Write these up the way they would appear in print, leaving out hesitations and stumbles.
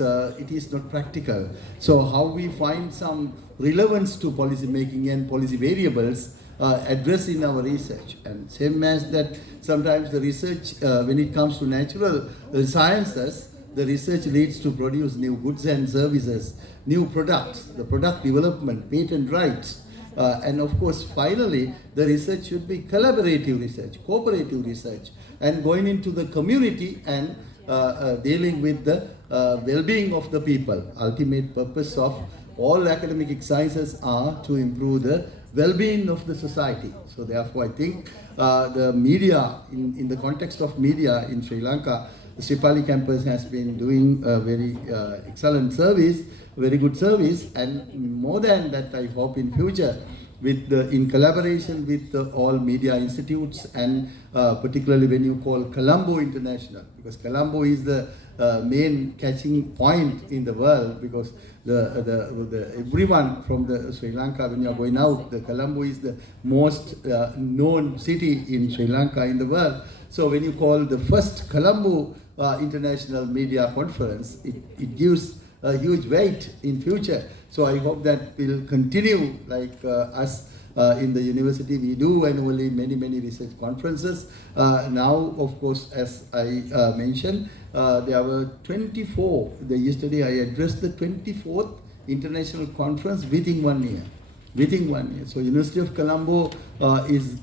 it is not practical. So how we find some relevance to policy making and policy variables addressed in our research. And same as that, sometimes the research, when it comes to natural sciences, the research leads to produce new goods and services, new products, the product development, patent rights. And of course, finally, the research should be collaborative research, cooperative research, and going into the community and dealing with the well-being of the people. Ultimate purpose of all academic exercises are to improve the well-being of the society. So therefore, I think the media, in the context of media in Sri Lanka, the Sri Pali campus has been doing a very excellent service, very good service, and more than that, I hope in future, with in collaboration with all media institutes, and particularly when you call Colombo International, because Colombo is the main catching point in the world, because everyone from the Sri Lanka, when you are going out, the Colombo is the most known city in Sri Lanka, in the world. So when you call the first Colombo International Media Conference, it gives a huge weight in future. So I hope that will continue, like us in the university. We do annually many research conferences. Now, of course, as I mentioned, there were 24. Yesterday I addressed the 24th international conference within 1 year. Within 1 year. So University of Colombo is,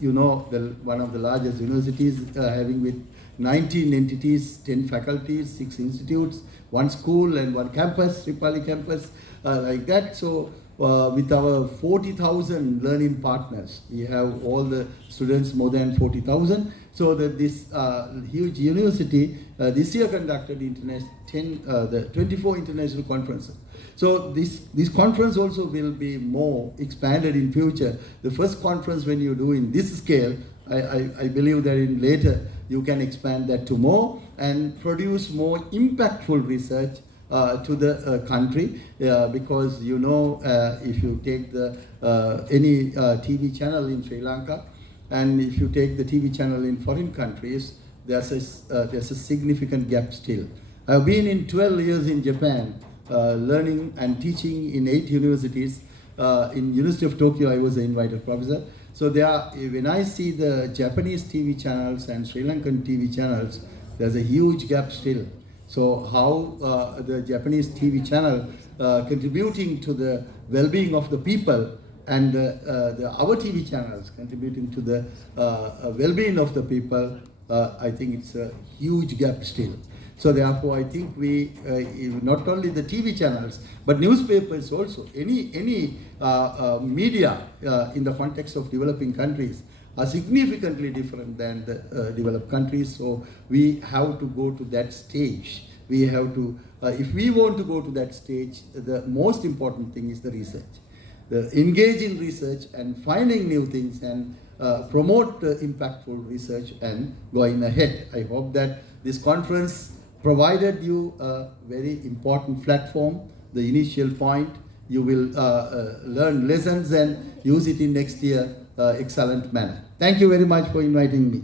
one of the largest universities, having with 19 entities, 10 faculties, 6 institutes, 1 school and 1 campus, Sri Pali campus, like that. So with our 40,000 learning partners, we have all the students, more than 40,000. So that this huge university this year conducted the 24 international conferences. So this conference also will be more expanded in future. The first conference, when you do in this scale, I believe that in later you can expand that to more and produce more impactful research to the country, because if you take any TV channel in Sri Lanka, and if you take the TV channel in foreign countries, there's a significant gap still. I've been in 12 years in Japan, learning and teaching in 8 universities. In University of Tokyo, I was an invited professor. So when I see the Japanese TV channels and Sri Lankan TV channels, there's a huge gap still. So how the Japanese TV channel contributing to the well-being of the people, and our TV channels contributing to the well-being of the people, I think it's a huge gap still. So therefore, I think we, not only the TV channels, but newspapers also, any media in the context of developing countries are significantly different than the developed countries. So we have to go to that stage. We have to, if we want to go to that stage, the most important thing is the research. Engage in research and finding new things, and promote impactful research and going ahead. I hope that this conference provided you a very important platform, the initial point. You will learn lessons and use it in next year excellent manner. Thank you very much for inviting me.